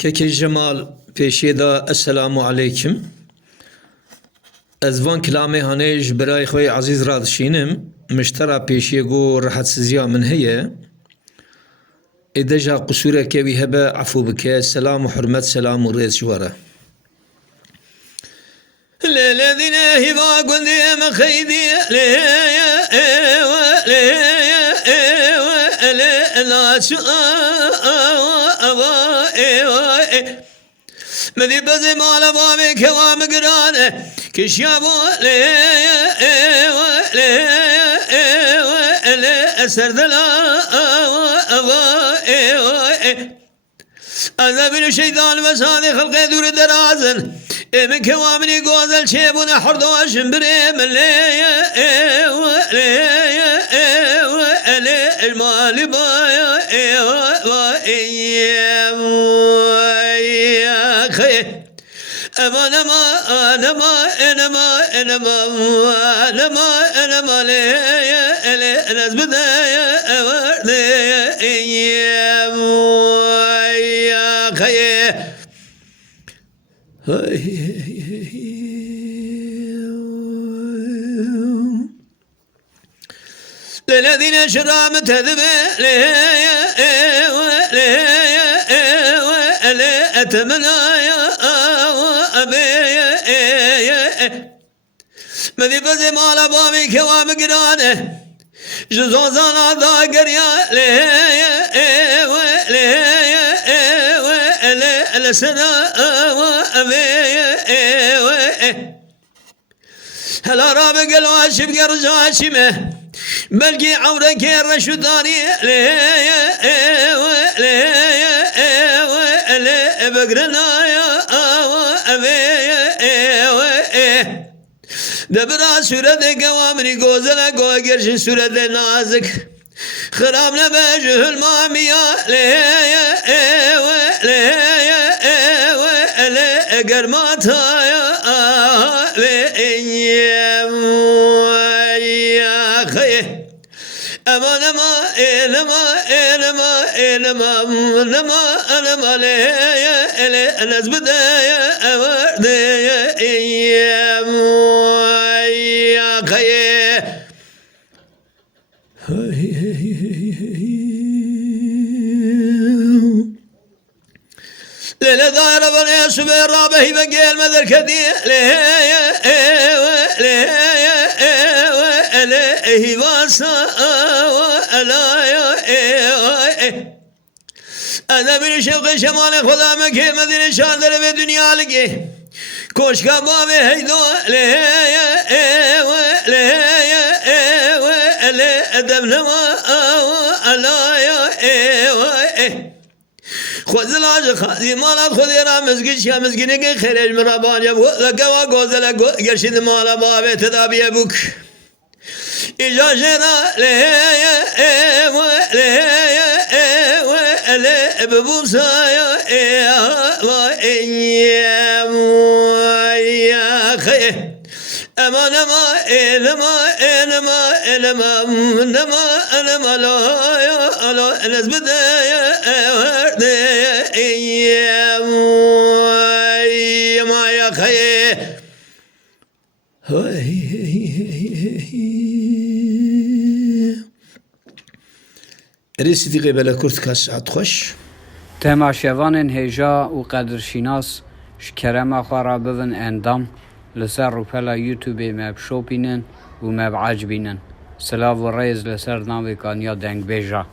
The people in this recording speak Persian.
كيكي جمال بيشيدا السلام عليكم. ازوان كلامي هنيج براي خوي عزيز رادشينم مشترى بيشيغو راحت سزيا من هي إدجا قصورة كوي هبا عفو بك سلام وحرمت سلام وريز شوارة الذين هبا قندي مخيدي مذي بزي مالا بابي كوام قرانه كشيابو سردلا أذب الشيطان وساني خلق دور درازن من كوامني قوزل شيبون حردوش بريم المال بايا أنا ما لي ناس بداية يا خي للذين شرامت هذبه أتمنى مذي بزي مالا بامي كوام قرانه جزوزانا دا قريا لسنا هلا رابق الواشب قرجا شمه بلقي عورك الرشداني بقرنا دبرا سورة قوامني قوزنا قوى قرش سورة نازك خرابنا بجه المامية قرماتها يا خي أما نما لي ناس بداية يا خي ليلة دايرة بني سبير رابه بقيل مذر كثير هي واسا أنا من شوق شمال خدا مكي مدينة شاردر بدنيا لقي كوشكا بابي هيدو أدب نما خذ لاج خذي مالات خذي رامز قش يا مسكينك خرج من ربان يبو لقوا غوزلا قرشد مالا بابي تدابي ابوك إجاجنا ببوسايا يا خي أما نما لا ناس بداية ما يا خي ريسيتي قبل كرت كاس عطخش تماشاوان هجا و قدرشیناس شکرما خوارا ببن اندام لسر روپلا یوتیوب مب شوپینن و مب عجبینن سلاو و ریز لسر ناوی کانیا دنگ بیجا